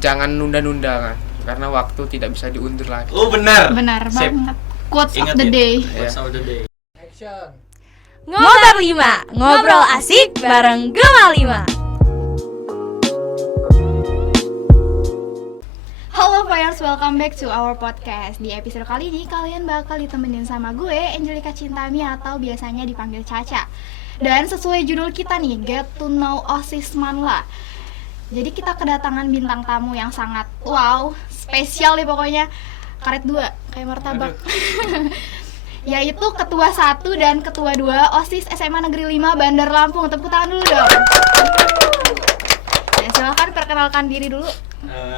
jangan nunda-nunda kan, karena waktu tidak bisa diundur lagi. Oh benar. Benar Sip. banget. Quotes of Ingat the ya? day. Quotes of the day. Ngobar 5, ngobrol asik bareng Gema 5. Halo Fires, welcome back to our podcast. Di episode kali ini kalian bakal ditemenin sama gue, Angelika Cintami atau biasanya dipanggil Caca. Dan sesuai judul kita nih, Get to Know OSIS Manla. Jadi kita kedatangan bintang tamu yang sangat wow, spesial nih pokoknya. Karet 2, kayak martabak. Yaitu Ketua 1 dan Ketua 2 OSIS SMA Negeri 5 Bandar Lampung. Tepuk tangan dulu dong. Ya, silakan perkenalkan diri dulu.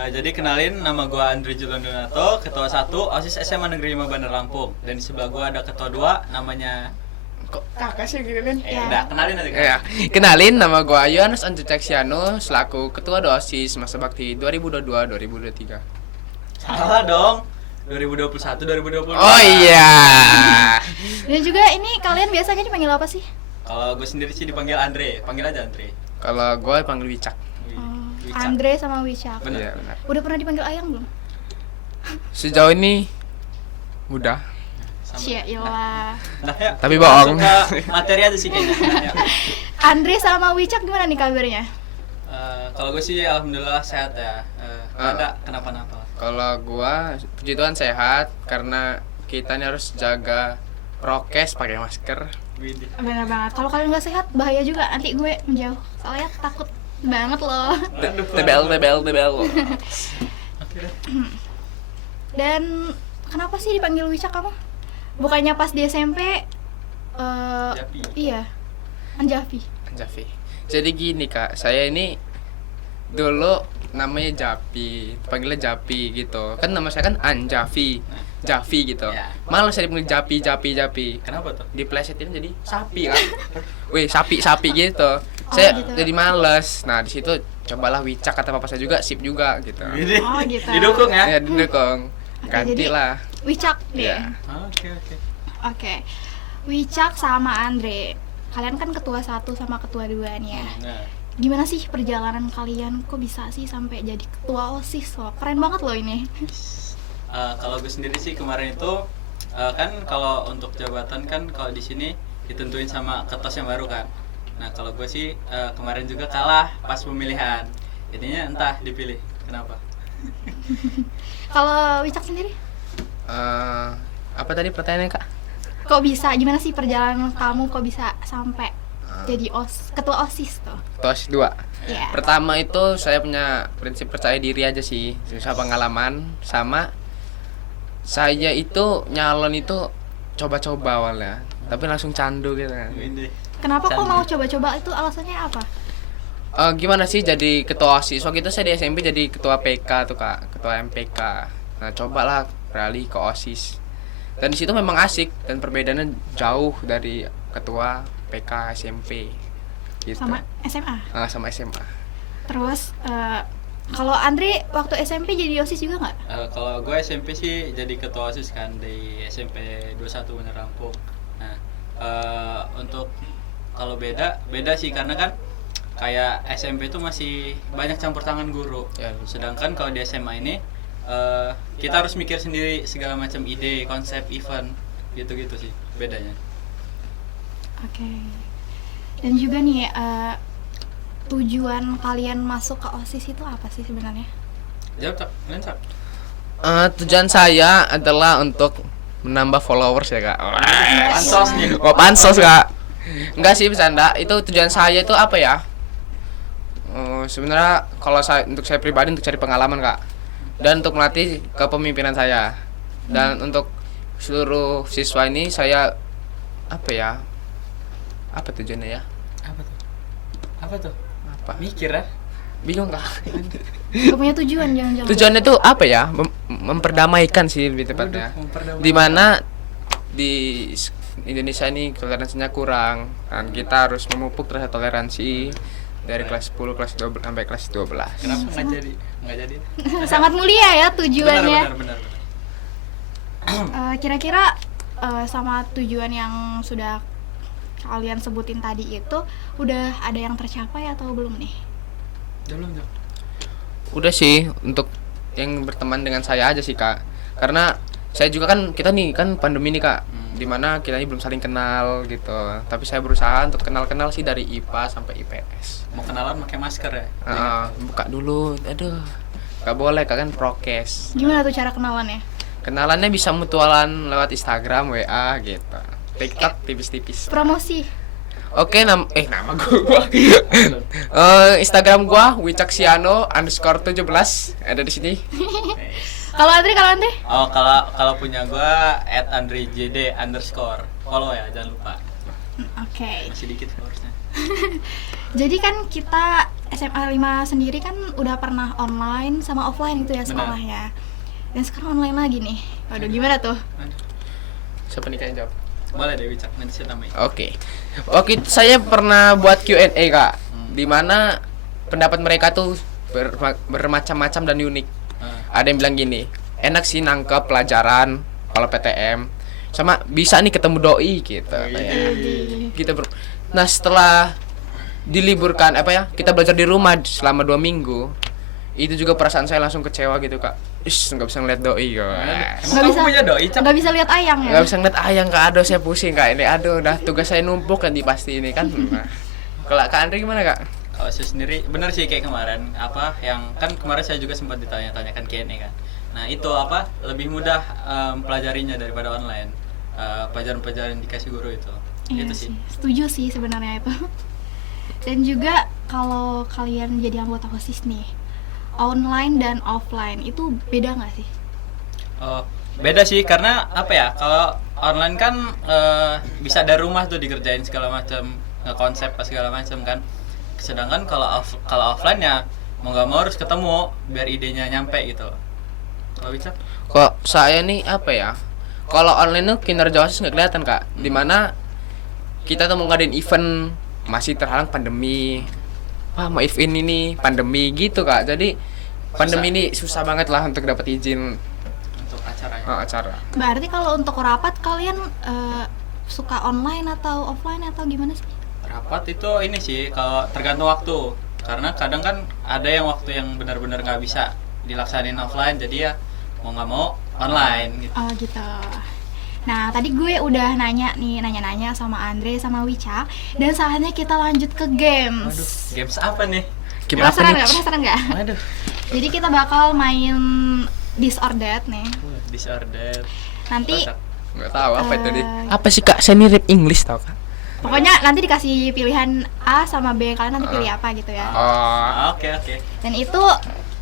Jadi kenalin, nama gue Andre Julian Donato, Ketua 1 OSIS SMA Negeri 5 Bandar Lampung. Dan di sebelah gue ada Ketua 2, namanya... Kok kakak sih gini? Ya. Udah, kenalin nanti. Ya, kenalin, nama gue Yohanes Andrew Caksiano selaku Ketua OSIS masa bakti 2022-2023. Salah dong. 2021-2022. Oh iya. Dan juga ini kalian biasanya dipanggil apa sih? Kalau gue sendiri sih dipanggil Andre. Panggil aja Andre. Kalau gue panggil Wicak. Wicak. Andre sama Wicak. Bener. Iya, benar. Udah pernah dipanggil Ayang belum? Sejauh ini udah, Sama. Cia ilah. Nah, ya. Tapi bohong. Langsung ke materi aja sih kayaknya. Nah, ya. Andre sama Wicak gimana nih kabarnya? Kalau gue sih alhamdulillah sehat ya. Nggak ada kenapa-napa. kalau gue puji Tuhan sehat karena kita ini harus jaga prokes, pakai masker. Widih. Bener banget. Kalau kalian nggak sehat bahaya juga. Nanti gue menjauh. Soalnya takut banget loh. Tebel. Dan kenapa sih dipanggil Wicak kamu? Bukannya pas di SMP? Japi. Iya. Anjavi. Javi. Jadi gini kak, saya ini dulu namanya Japi, panggilnya Japi gitu. Kan nama saya kan Anjavi, Javi gitu. Ya. Malah saya dipanggil Japi. Kenapa tuh? Diplesetin jadi sapi kan. Wih, sapi gitu. Saya gitu. jadi males. Nah, di situ cobalah Wicak, kata papa saya juga, sip juga gitu. Widih. Oh, gitu. Didukung ya? Ya, didukung. Ganti jadi- lah. Wicak deh. Iya. Oke. Oke. Wicak sama Andre. Kalian kan ketua 1 sama ketua 2 nih ya. Nah, Gimana sih perjalanan kalian? Kok bisa sih sampai jadi ketua OSIS? Wah, keren banget loh ini. kalau gue sendiri sih kemarin itu kan kalau untuk jabatan kan kalau di sini ditentuin sama ketos yang baru kan. Nah kalau gue sih kemarin juga kalah pas pemilihan. Jadinya entah dipilih kenapa. Kalau Wicak sendiri? Apa tadi pertanyaannya kak? Kok bisa? Gimana sih perjalanan kamu kok bisa sampai jadi ketua OSIS tuh? TOS 2. Iya. Pertama itu saya punya prinsip percaya diri aja sih, susah pengalaman, sama saya itu nyalon itu coba-coba awalnya, tapi langsung candu gitu kan. Widih. Kenapa kok Canda. mau coba-coba itu alasannya apa? Gimana sih jadi ketua OSIS? Waktu itu saya di SMP jadi ketua PK tuh kak, ketua MPK. Nah cobalah beralih ke OSIS. Dan di situ memang asik dan perbedaannya jauh dari ketua PK SMP. Gitu. Sama SMA. Sama SMA. Terus kalau Andre waktu SMP jadi OSIS juga nggak? Kalau gue SMP sih jadi ketua OSIS kan di SMP 21 Bandar Lampung. Nah untuk kalau beda sih karena kan kayak SMP itu masih banyak campur tangan guru. Ya. Sedangkan kalau di SMA ini kita harus mikir sendiri segala macam ide, konsep event gitu-gitu sih bedanya. Oke. Dan juga nih tujuan kalian masuk ke OSIS itu apa sih sebenarnya? Jawab, Cak. Tujuan saya adalah untuk menambah followers ya kak. Pansos nih. Oh pansos kak. Enggak sih bercanda. Itu tujuan saya itu apa ya? Sebenarnya kalau untuk saya pribadi untuk cari pengalaman kak. Dan untuk melatih kepemimpinan saya. Dan untuk seluruh siswa ini saya apa ya? Apa tujuannya ya? Apa tuh? Apa? Mikir ya? Bingung kak. Gak punya tujuan jangan-jangan. Tujuannya itu apa ya? Memperdamaikan sih lebih tepatnya. Dimana di Indonesia ini toleransinya kurang, dan kita harus memupuk rasa toleransi dari kelas 10, kelas 12 sampai kelas 12. Kenapa nggak jadi? Sangat mulia ya tujuannya. Benar. Kira-kira sama tujuan yang sudah kalian sebutin tadi itu udah ada yang tercapai atau belum nih? Belum. Udah sih untuk yang berteman dengan saya aja sih Kak. Karena saya juga kan kita nih kan pandemi nih Kak. Dimana kita ini belum saling kenal gitu. Tapi saya berusaha untuk kenal-kenal sih dari IPA sampai IPS. Mau kenalan pakai masker ya? Buka dulu. Aduh. Gak boleh Kak, kan prokes. Gimana tuh cara kenalannya? Kenalannya bisa mutualan lewat Instagram, WA gitu. TikTok tipis-tipis. Promosi. Oke, nama gua. Instagram gua wicaksiano_17 ada di sini. Kalau Andri, Oh, kalau punya gua @andrejd_. Follow ya, jangan lupa. Oke. Masih dikit followersnya. Jadi kan kita SMA 5 sendiri kan udah pernah online sama offline itu ya Benar. sekolahnya. Dan sekarang online lagi nih. Waduh, gimana tuh? Siapa nih yang jawab? Boleh deh Wicak, nanti saya tambahin. Oke. Waktu itu saya pernah buat Q&A Kak. Di mana pendapat mereka tuh bermacam-macam dan unik. Ada yang bilang gini, enak sih nangkep pelajaran kalau PTM. Sama bisa nih ketemu doi gitu. Nah, setelah diliburkan kita belajar di rumah selama 2 minggu. Itu juga perasaan saya langsung kecewa gitu Kak. Nggak bisa ngeliat doi Kak. Nggak bisa punya doi, Cak? Nggak bisa lihat ayang ya? Nggak bisa ngeliat ayang Kak. Aduh saya pusing Kak ini. Aduh udah tugas saya numpuk kan pasti ini kan. Nah. Kalau Kak Andri gimana Kak? Kalau saya sendiri benar sih kayak kemarin yang kan kemarin saya juga sempat ditanya-tanyakan Q&A kan. Nah itu lebih mudah pelajarinya daripada online. Pelajaran-pelajaran dikasih guru itu. Iya Itu sih. Setuju sih sebenarnya itu. Dan juga kalau kalian jadi anggota OSIS nih, online dan offline itu beda nggak sih? Oh, beda sih karena kalau online kan bisa dari rumah tuh dikerjain segala macam, ngekonsep segala macam kan. Sedangkan kalau offline ya mau nggak mau harus ketemu biar idenya nyampe gitu. Kalau bisa? Kok saya nih kalau online tuh kinerja OSIS nggak kelihatan Kak. Dimana kita tuh mau ngadain event masih terhalang pandemi. Mau event ini pandemi gitu Kak. Jadi pandemi ini susah banget lah untuk dapat izin Untuk acaranya. acara. Berarti kalau untuk rapat kalian suka online atau offline atau gimana sih? Rapat itu ini sih kalau tergantung waktu. Karena kadang kan ada yang waktu yang benar-benar nggak bisa dilaksanain offline, jadi ya mau nggak mau online gitu. Oh gitu. Nah tadi gue udah nanya sama Andre sama Wica. Dan saatnya kita lanjut ke games. Waduh, games apa nih? Gimana Penasaran nggak? Waduh, Jadi kita bakal main This or That nih. disorder. Nanti Nggak tahu apa itu Eh, Apa sih Kak? Saya mirip English tau Kak. pokoknya nanti dikasih pilihan A sama B, kalian nanti pilih apa gitu ya. Oh, Oke. Dan itu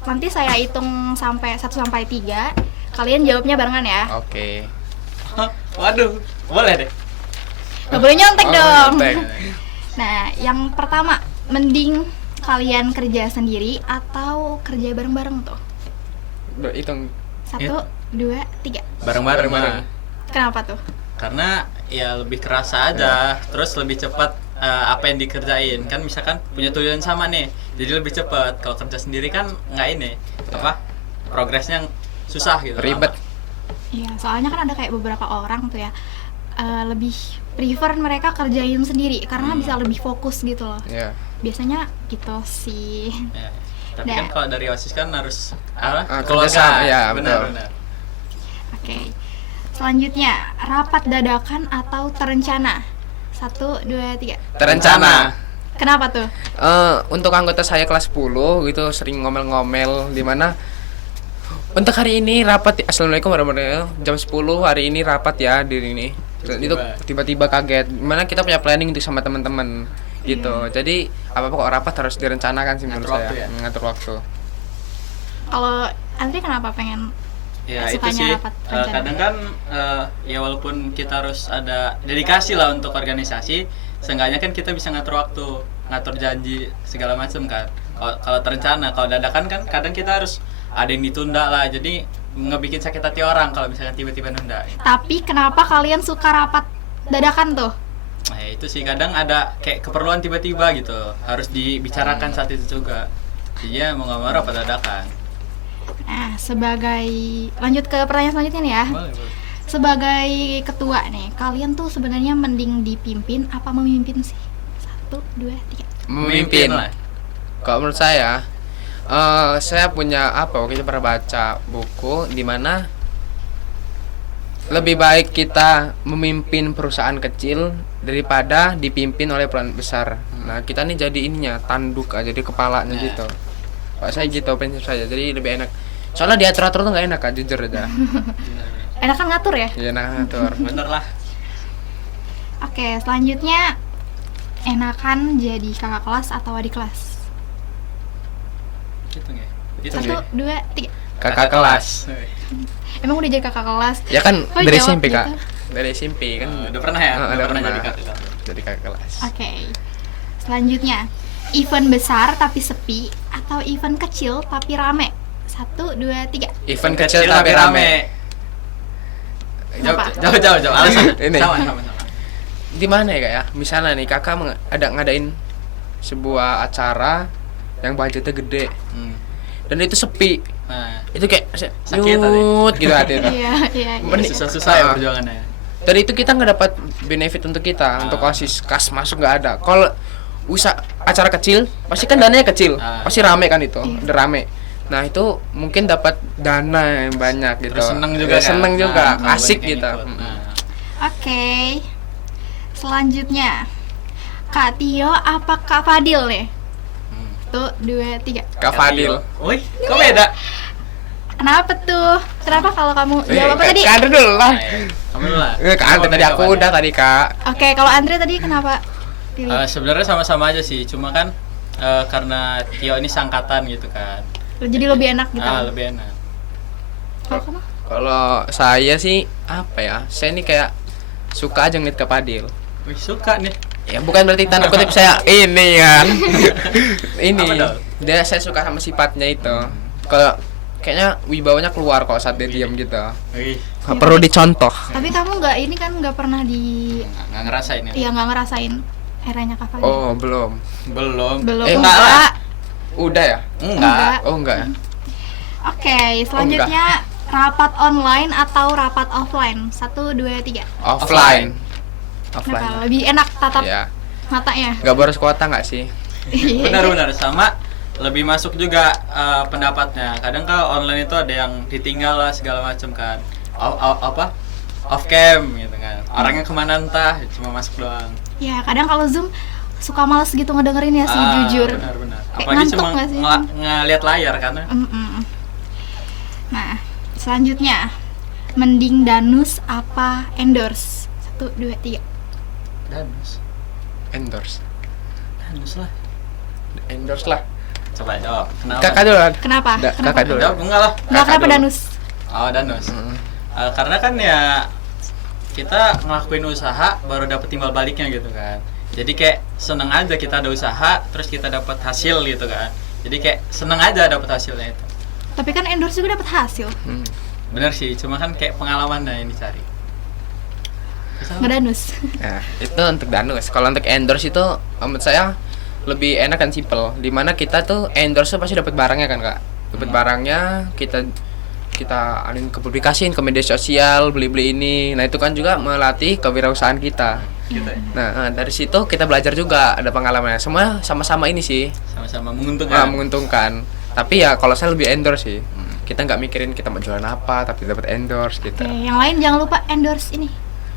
nanti saya hitung sampai 1 sampai 3. Kalian jawabnya barengan ya. oke. Waduh, boleh deh. Gak boleh nyontek dong. nyontek. Nah, yang pertama, mending kalian kerja sendiri atau kerja bareng-bareng tuh? Hitung. 1, 2, 3. Bareng-bareng. Kenapa tuh? Karena ya lebih kerasa aja, terus lebih cepat apa yang dikerjain. Kan misalkan punya tujuan sama nih, jadi lebih cepat. Kalau kerja sendiri kan nggak ini, progresnya susah gitu. Ribet. Iya, soalnya kan ada kayak beberapa orang tuh ya lebih prefer mereka kerjain sendiri karena bisa lebih fokus gitu loh. Iya. Biasanya gitu sih. Ya. Tapi Nah. kan kalau dari OSIS kan harus kerjasama, ya, betul. benar. Oke. Selanjutnya, rapat dadakan atau terencana? 1, 2, 3. Terencana. Kenapa tuh? Untuk anggota saya kelas 10 gitu sering ngomel-ngomel di mana untuk hari ini rapat. Assalamualaikum warahmatullahi wabarakatuh. Jam 10 hari ini rapat ya di ini. Dan itu tiba-tiba kaget. Mana kita punya planning untuk sama teman-teman gitu. Jadi apa-apa kok rapat harus direncanakan sih menurut Ngatur saya. waktu ya? Ngatur waktu. Kalau Andri kenapa pengen Ya itu sukanya sih rapat rencana? kadang kan ya walaupun kita harus ada dedikasi lah untuk organisasi, seenggaknya kan kita bisa ngatur waktu, ngatur janji segala macam kan. Kalau terencana, kalau dadakan kan kadang kita harus ada yang ditunda lah, jadi ngebikin sakit hati orang kalau misalkan tiba-tiba nunda. Tapi kenapa kalian suka rapat dadakan tuh? Nah itu sih kadang ada kayak keperluan tiba-tiba gitu, harus dibicarakan saat itu juga. Jadi ya mau nggak mau rapat dadakan. Nah, lanjut ke pertanyaan selanjutnya nih ya. Boleh. Sebagai ketua nih, kalian tuh sebenarnya mending dipimpin apa memimpin sih? 1, 2, 3. Memimpin. lah. Kalau menurut saya Saya punya waktu itu pernah baca buku di mana lebih baik kita memimpin perusahaan kecil daripada dipimpin oleh perusahaan besar. Nah, kita nih jadi ininya, tanduk aja, jadi kepalanya gitu. Pak saya gitu prinsip saya. Jadi lebih enak. Soalnya diatur-atur tuh nggak enak kan, jujur aja. Enakan ngatur ya? Iya, enak ngatur. Bener lah. Oke, selanjutnya enakan jadi kakak kelas atau adik kelas? Gitu nggak? Gitu Satu, nggak? dua, tiga. Kakak kelas. Emang udah jadi kakak kelas? Ya kan Kok dari jawab SMP, Kak. gitu? Dari SMP kan. Udah pernah ya? Udah pernah. jadi kakak kelas. Jadi kakak kelas. Oke. Selanjutnya, event besar tapi sepi atau event kecil tapi rame? Satu, dua, tiga. Event kecil tapi rame. Kenapa? Jauh. Alasan. Ini. Sama. Di mana ya, Kak ya? Misalnya nih Kakak ngadain sebuah acara yang budgetnya gede dan itu sepi. Nah, Itu kayak Sakit tadi. nyut gitu hati itu. Iya. susah-susah ya perjuangannya. Dari itu kita nggak dapat benefit untuk kita, untuk OSIS, kas masuk nggak ada. Kalau acara kecil, pasti kan dananya kecil, pasti rame kan itu, udah rame. Nah itu mungkin dapat dana yang banyak gitu. Terus seneng juga kan? Seneng juga, Nah, asik banyak yang gitu. ikut. Nah, Oke. Selanjutnya, Kak Tio apa Kak Fadil nih? Tuh, dua, tiga. Kak Fadil. Wih, kok beda? Kenapa tuh? Kenapa kalau kamu jawab apa tadi? Kak Andre dulu lah. Kamu dulu lah. Kak Andre tadi aku udah tadi Kak. Oke, kalau Andre tadi kenapa pilih? Sebenarnya sama-sama aja sih, cuma kan karena Tio ini sangkatan gitu kan. Jadi lebih enak gitu. Lebih enak. Kalau kamu? Kalau saya sih apa ya? Saya ini kayak suka aja ngeliat Kak Fadil. Wih, suka nih. Ya bukan berarti tanda kutip saya ini kan. Ini Apa dong? dia saya suka sama sifatnya itu. Kalau kayaknya wibawanya keluar kalau saat dia diam gitu. Wih, Nggak perlu dicontoh. Tapi kamu nggak ini kan nggak pernah di nggak ngerasain ya? ya nggak ngerasain eranya Kak Fadil. Oh belum. Belum. Belum. Enggak lah. Udah ya? Enggak. Oh enggak. Oke, selanjutnya rapat online atau rapat offline? 1, 2, 3. Offline. Kenapa? Offline. Lebih enak tatap Ya. matanya. Nggak boros kuota nggak sih? Benar-benar sama. Lebih masuk juga pendapatnya. Kadang kalau online itu ada yang ditinggal lah segala macam kan. Off cam gitu kan. Orangnya kemana entah, cuma masuk doang. Ya, kadang kalau Zoom suka males gitu ngedengerin ya sih, jujur. Benar-benar. Kayak Apalagi ngantuk cuma nggak sih? ngeliat layar kan. Nah, selanjutnya mending danus apa endorse? 1, 2, 3. Danus. Endorse. Danus lah. Endorse lah. Coba jawab. Kenapa? Kakak dulu kan? Kenapa? Kakak dulu. Jawab enggak lah. Nggak, kenapa dulu. danus? Oh, danus. Karena kan ya kita ngelakuin usaha baru dapet timbal baliknya gitu kan. Jadi kayak seneng aja kita ada usaha terus kita dapat hasil gitu kan. Jadi kayak seneng aja dapat hasilnya itu. Tapi kan endorse juga dapat hasil. Bener sih, cuma kan kayak pengalamannya yang dicari. Nggak danus. Nah, itu untuk danus. Kalau untuk endorse itu menurut saya lebih enak dan simple. Dimana kita tuh endorse tuh pasti dapat barangnya kan Kak. Dapat barangnya kita publikasiin ke media sosial, beli ini. Nah itu kan juga melatih kewirausahaan kita. Gitu ya. Nah dari situ kita belajar juga, ada pengalamannya. Semua sama-sama ini sih, Sama-sama menguntungkan. menguntungkan. Tapi ya kalau saya lebih endorse sih. Kita nggak mikirin kita mau jualan apa, tapi dapat endorse gitu. Oke, yang lain jangan lupa endorse ini.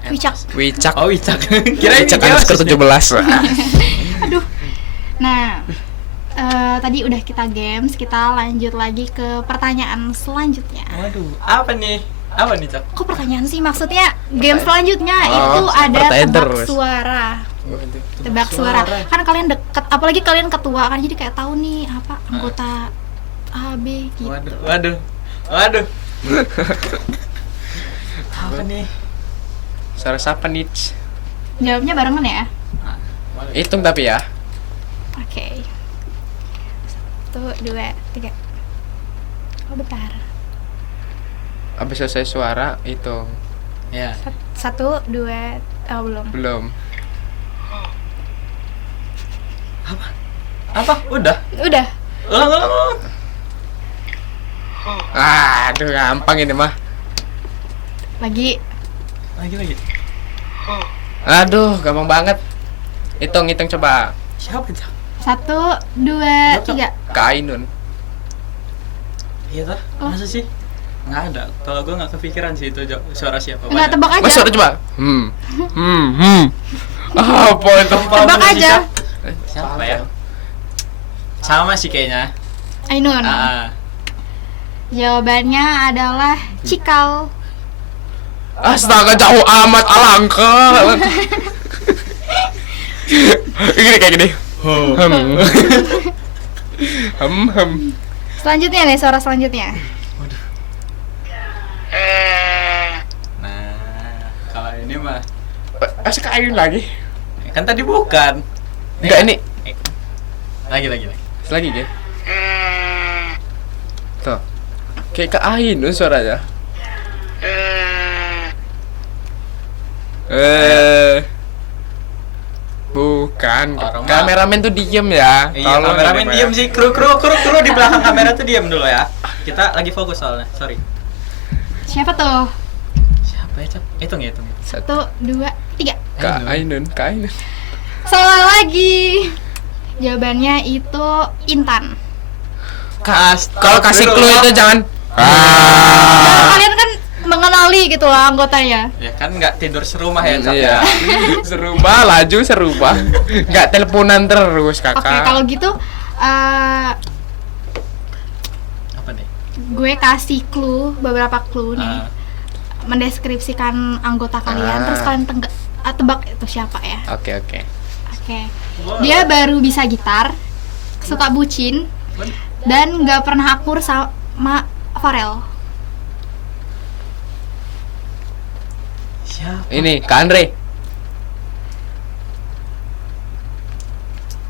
Wicak. Wicak. Oh, Wicak. Kirain Wicak underscore 17. Aduh. Nah, tadi udah kita games, kita lanjut lagi ke pertanyaan selanjutnya. Waduh, apa nih? Apa nih, Cak? Kok pertanyaan sih? Maksudnya game selanjutnya Oh, itu ada pertanyaan tebak terus. suara. Tebak suara. Kan kalian deket, apalagi kalian ketua kan, jadi kayak tahu nih apa anggota A, B gitu. Waduh. Apa nih? Suara siapa nih? Jawabnya barengan ya. Hitung tapi ya. Oke. 1, 2, 3. Oh bentar. Habis selesai suara hitung. Ya. 1, 2, oh belum. Belum. Apa? Udah. Udah. Ulang. Aduh gampang ini mah. Lagi. Lagi. Aduh gampang banget. Hitung coba. Siapa, Cak? 1, 2, 3. Kak Ainun. Iya toh? Masa sih? Nggak ada. Kalau gue nggak kepikiran sih itu suara siapa. Enggak, tebak aja. Mas suara coba. Apa itu? Tebak aja. Siapa ya? Sama sih kayaknya. Ainun. Jawabannya adalah Cikal. Astaga, jauh amat, alangkah. Gini kayak gini. Selanjutnya nih, suara selanjutnya. Nah, kalau ini mah Asik kain lagi. kan tadi bukan. Enggak ini. Lagi. Lagi ya. Tuh. Kayak ke Ainun suaranya. Bukan. Orang Kameramen tuh diem ya. Iya, Tolong kameramen ini, Pak. diem sih. Kru di belakang kamera tuh diem dulu ya. Kita lagi fokus soalnya. Sorry. Siapa tuh? Siapa ya, Cap? Hitung. 1, 2, 3. Kak Ainun. Salah lagi. Jawabannya itu Intan. Kalau kasih clue itu jangan. Nah, kalian kan mengenali gitu lah anggotanya. Ya kan nggak tidur serumah ya, Cap ya. Serumah, laju serumah. Nggak teleponan terus, Kakak. Oke, kalau gitu Apa nih? gue kasih beberapa clue nih. Mendeskripsikan anggota kalian, terus kalian tebak itu siapa ya. Oke. Oke. Dia baru bisa gitar, suka bucin, dan nggak pernah akur sama Farel. Siapa? Ini Kak Andre.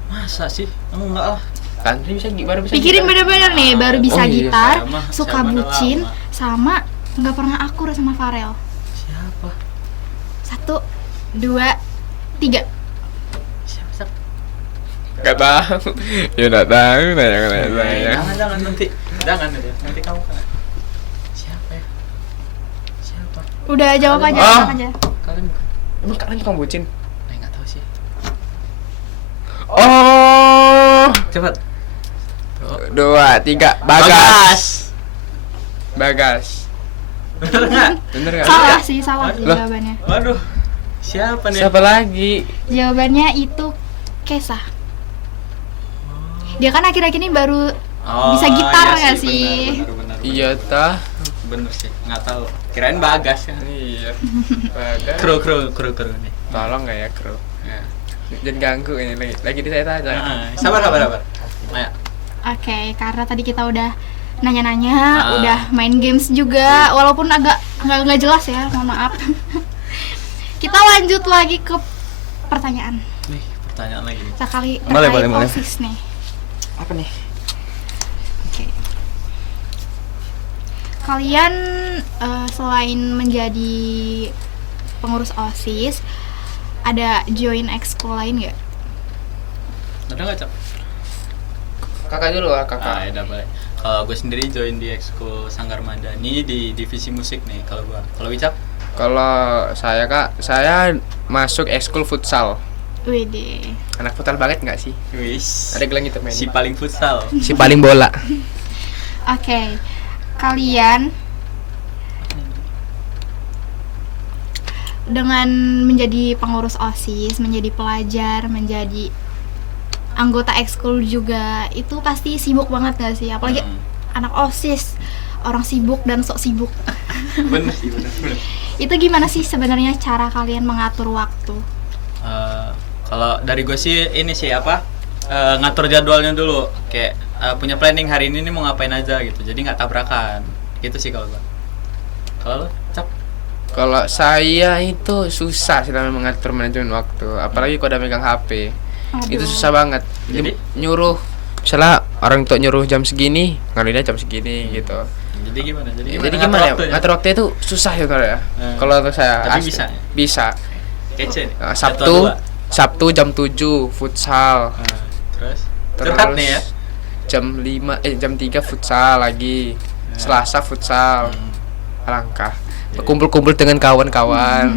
Masa sih? Enggak lah. Kak Andre baru bisa. Pikirin bener-bener nih, baru bisa Oh iya, gitar, sama suka udah bucin, lama. sama nggak pernah akur sama Farel. Siapa? 1, 2, 3. Siapa? Gak tahu. Ya enggak tahu saya. Jangan nanti. Jangan aja. Nanti kamu kena. Siapa? Udah jawab aja, Oh. jawab aja. Kalian bukan? Emang kalian tukang bucin? Nggak tahu sih. Oh. Cepat. 2, 3. Bagas. Bener nggak? Bener enggak? Salah sih, salah Loh. jawabannya. Waduh. Siapa nih? Siapa lagi? Jawabannya itu Kesa. Dia kan akhir-akhir ini baru bisa gitar iya nggak sih? Bener. Iya tah. Bener sih. Nggak tahu. Kirain Bagas kan. Iya. Bagas. Kru nih. Tolong nggak ya kru? Ya. Jangan ganggu ini lagi. Lagi saya tanya. Sabar. Ayo. Oke, karena tadi kita udah nanya-nanya, udah main games juga, walaupun agak nggak jelas ya, mohon maaf. Kita lanjut lagi ke pertanyaan. Nih, pertanyaan lagi nih. Sekali Boleh. terkait OSIS nih. Apa nih? Oke. Kalian selain menjadi pengurus OSIS, ada join ekskul lain nggak? Ada nggak, Cap? Kakak dulu lah, kakak. Udah boleh. Kalau gue sendiri join di ekskul Sanggar Madani di divisi musik nih. Kalau Wicap? Kalau saya Kak, saya masuk ekskul futsal. Widih. Anak futsal banget nggak sih? Wis. Ada gelang itu main. Si paling futsal. Si paling bola. Oke. Kalian dengan menjadi pengurus OSIS, menjadi pelajar, menjadi anggota ekskul juga, itu pasti sibuk banget gak sih? Apalagi anak OSIS, orang sibuk dan sok sibuk. Bener sih, bener. Itu gimana sih sebenarnya cara kalian mengatur waktu? Kalau dari gue sih ini sih ngatur jadwalnya dulu. Kayak punya planning hari ini nih mau ngapain aja gitu. Jadi nggak tabrakan. Gitu sih kalau gue. Kalau lo, Cap? Kalau saya itu susah sih namanya mengatur manajemen waktu, apalagi kalau udah megang HP. Aduh. Itu susah banget. Jadi? Nyuruh, misalnya orang tua nyuruh jam segini, ngaruhinnya jam segini gitu. Jadi gimana? Jadi gimana ya? Ngatur waktunya itu susah ya kalau ya. Kalau untuk saya Tapi asli. bisa ya? Bisa. Kece nih. Sabtu jam 7 futsal. Terus Terus curhat nih ya. jam 3 futsal lagi. Selasa futsal. Alangkah. Kumpul-kumpul dengan kawan-kawan.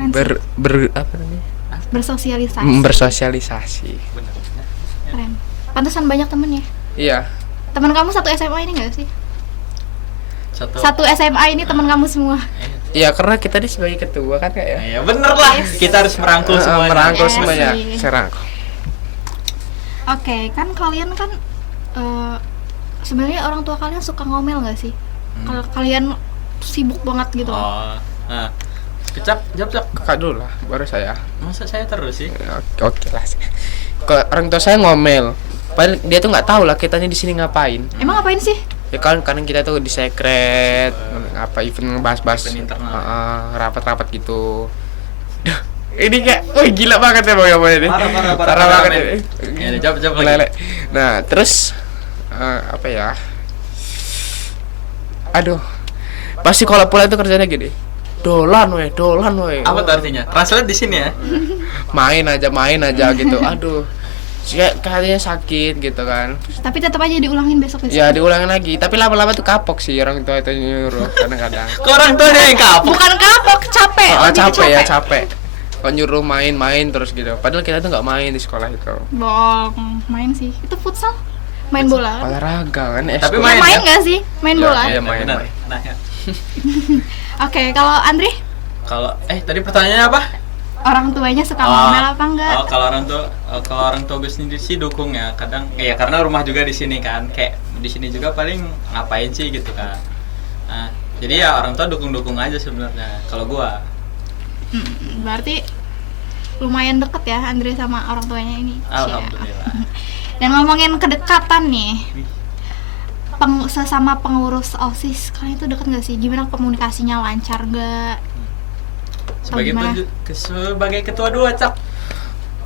Keren sih. Apa namanya? Bersosialisasi. Bersosialisasi. Bener. Keren. Pantesan banyak temen ya. Iya. Teman kamu satu SMA ini nggak sih? Satu. Satu SMA ini teman kamu semua. Iya, karena kita nih sebagai ketua kan kayak Ya bener lah. Kita harus merangkul semuanya. merangkul Yes, semuanya. sih. Serang. Oke, kan kalian kan sebenarnya orang tua kalian suka ngomel nggak sih? Kalau kalian sibuk banget gitu. Oh. Nah. Kecap, jap. Kakak dulu lah, baru saya. Masa saya terus sih? Oke lah. Kalau orang tua saya ngomel, padahal dia tuh nggak tahu lah kitanya di sini ngapain. Emang ngapain sih? Ya kan kadang kita tuh di secret, apa event ngebahas-bahas Event internal. rapat-rapat gitu. Duh, ini kayak, wih gila banget ya bang ini. Parah banget men. ini. Ya, jawab lagi. Lele. Nah terus apa ya? Aduh, pasti kalau pulang itu kerjanya gini. Dolan weh. Apa tuh artinya? Translate di sini ya. Main aja gitu. Aduh, kayaknya sakit gitu kan. Tapi tetap aja diulangin besok. Ya diulangin lagi, tapi lama-lama tuh kapok sih orang tua itu nyuruh kadang-kadang. Kok orang tuanya yang kapok? Bukan kapok, capek. Oh, lebih capek. Kok nyuruh main terus gitu. Padahal kita tuh nggak main di sekolah itu. Bohong, main sih. Itu futsal, main bola. Kan? Olahraga kan. Tapi Ya, main main ya? nggak sih? Main bola. Iya, main. Benar. Nah, ya. Oke, kalau Andri, Kalau tadi pertanyaannya apa? orang tuanya suka ngomel apa enggak? Oh, kalau orang tua gue sendiri sih dukung ya. Kadang ya karena rumah juga di sini kan. Kayak di sini juga paling ngapain sih gitu kan. Nah, jadi ya orang tua dukung-dukung aja sebenarnya kalau gua. Berarti lumayan deket ya Andri sama orang tuanya ini. Alhamdulillah. Dan ngomongin kedekatan nih, sesama pengurus OSIS, kalian itu deket nggak sih? Gimana komunikasinya, lancar nggak? Gimana? Sebagai ketua 2 Cak.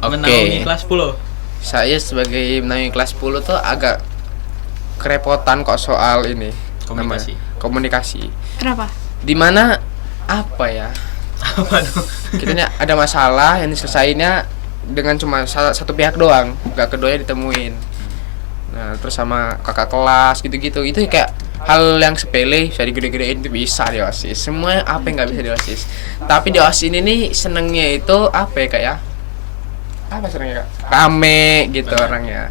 Oke. Menaungi kelas 10. Saya sebagai menaungi kelas 10 tuh agak kerepotan kok soal ini. Komunikasi. Namanya, komunikasi. Kenapa? Dimana apa ya? Apa tuh? Kitanya ada masalah yang diselesainnya dengan cuma satu pihak doang, nggak keduanya ditemuin. Nah terus sama kakak kelas gitu-gitu, itu kayak hal yang sepele bisa digede-gedein, itu bisa di OSIS. Semua apa yang nggak bisa di OSIS. Tapi di OSIS ini nih senengnya itu apa ya kak ya? Apa senengnya kak? Rame gitu Benar. orangnya.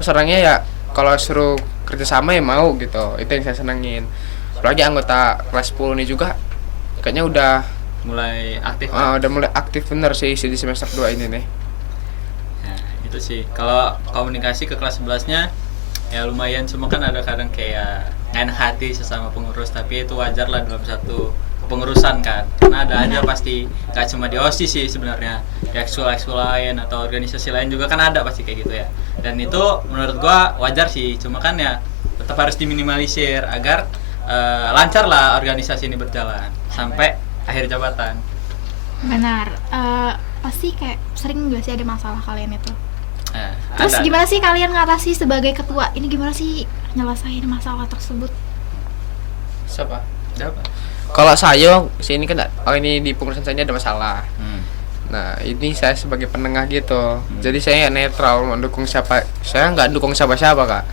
Terus orangnya ya kalau suruh kerjasama ya mau gitu, itu yang saya senengin. Apalagi anggota kelas 10 ini juga kayaknya udah Mulai aktif. udah mulai aktif bener sih di semester 2 ini nih. Nah, itu sih. Kalau komunikasi ke kelas 11-nya ya lumayan, cuma kan ada kadang kayak nggak enak hati sesama pengurus, tapi itu wajar lah dalam satu kepengurusan kan. Karena ada aja pasti, nggak cuma di OSIS sih sebenarnya. Di ekskul lain atau organisasi lain juga kan ada pasti kayak gitu ya. Dan itu menurut gua wajar sih, cuma kan ya tetap harus diminimalisir agar lancar lah organisasi ini berjalan sampai akhir jabatan. Benar. Pasti kayak sering nggak sih ada masalah kalian itu? Nah, Terus ada. gimana sih kalian ngatasi sebagai ketua? Ini gimana sih nyelesain masalah tersebut? Siapa? Siapa? Kalau saya sini kan ini di pengurusan saya ini ada masalah. Hmm. Nah ini saya sebagai penengah gitu. Jadi saya netral, mendukung siapa. Saya nggak dukung siapa-siapa kak.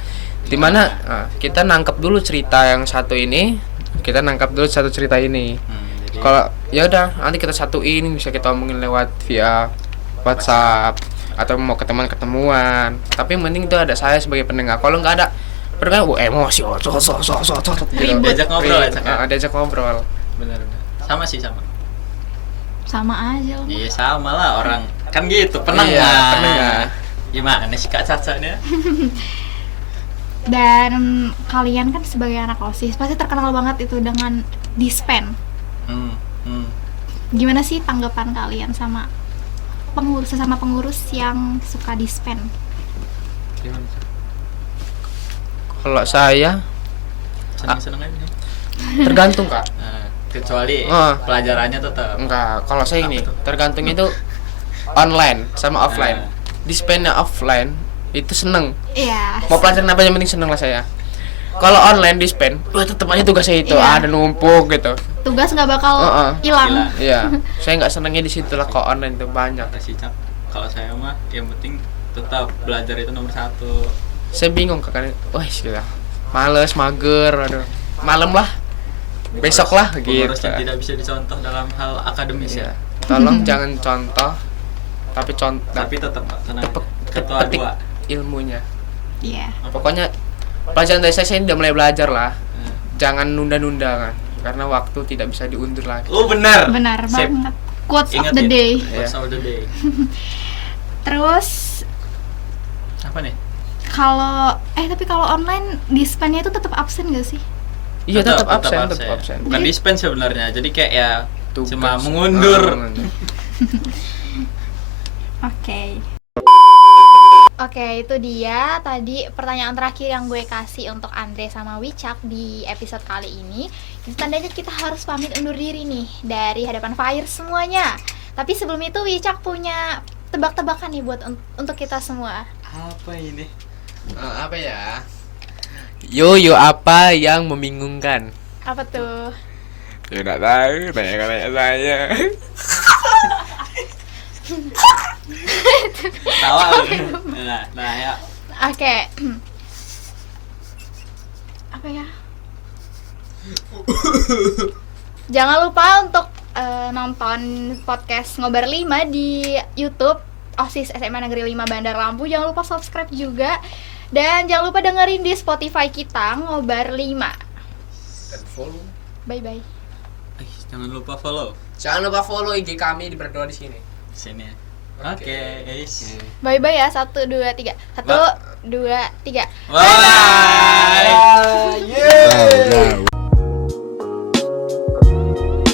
Dimana kita nangkep dulu cerita yang satu ini, kita nangkep dulu satu cerita ini. Jadi Kalau ya udah nanti kita satuin, bisa kita omongin lewat via WhatsApp atau mau ketemuan. Tapi yang penting itu ada saya sebagai pendengar. Kalau nggak ada pendengar, emosi, gitu. Diajak ngobrol ya, Cak, ya? Diajak ngobrol. benar-benar sama sih sama. Sama aja loh. Iya sama lah, orang kan gitu penengah. Iya, penengah. Gimana sih Kak Cacanya? Dan kalian kan sebagai anak OSIS pasti terkenal banget itu dengan dispen. Gimana sih tanggapan kalian sama pengurus yang suka dispen? Gimana? Kalau saya Seneng-seneng aja. tergantung kak. Nah, kecuali pelajarannya tetap. Enggak, kalau saya ini Apa tuh? tergantung itu online sama offline. Nah. Dispennya offline itu seneng. Iya. Mau pelajaran apa yang penting seneng lah saya. Kalau online dispen, tetep aja tugasnya itu Iya. ada numpuk gitu. Tugas nggak bakal hilang. Hilang. Iya, saya nggak senengnya di situ lah. Kalau online itu banyak. Kata si Cak, kalau saya mah yang penting tetap belajar itu nomor 1. Saya bingung kakak. Wah, gitu. Males, mager, aduh. Malam lah. Besok lah gitu. Pengurus yang tidak bisa dicontoh dalam hal akademis Iya. ya. Tolong jangan contoh, tapi Tapi tetap tenang. Tepek- Ketua petik 2. ilmunya. Iya. Pokoknya pelajaran dari saya ini udah mulai belajar lah. Jangan nunda-nunda kan, karena waktu tidak bisa diundur lagi. Oh benar. Benar Sip. banget. Quotes of Ingat the itu. day. Quotes of the day. Terus Apa nih? tapi kalau online dispennya itu tetap absen gak sih? Iya tetap absen. Bukan dispen sebenarnya. Jadi kayak ya Tugas. cuma mengundur. Oke, itu dia tadi pertanyaan terakhir yang gue kasih untuk Andre sama Wicak di episode kali ini. Itu tandanya kita harus pamit undur diri nih dari hadapan Fire semuanya. Tapi sebelum itu Wicak punya tebak-tebakan nih buat untuk kita semua. Apa ini? Apa ya? Yo apa yang membingungkan? Apa tuh? Tidak tahu, tanya saya. Tawa. Nah ya. Oke. Apa ya? Jangan lupa untuk nonton podcast Ngobar 5 di YouTube OSIS SMA Negeri 5 Bandar Lampung. Jangan lupa subscribe juga. Dan jangan lupa dengerin di Spotify kita Ngobar 5. Dan follow. Bye-bye. Jangan lupa follow. Jangan lupa follow IG kami di berdua di sini. Sini ya. Oke, guys. Bye-bye ya. 1, 2, 3. 1, 2, 3. Bye. Bye.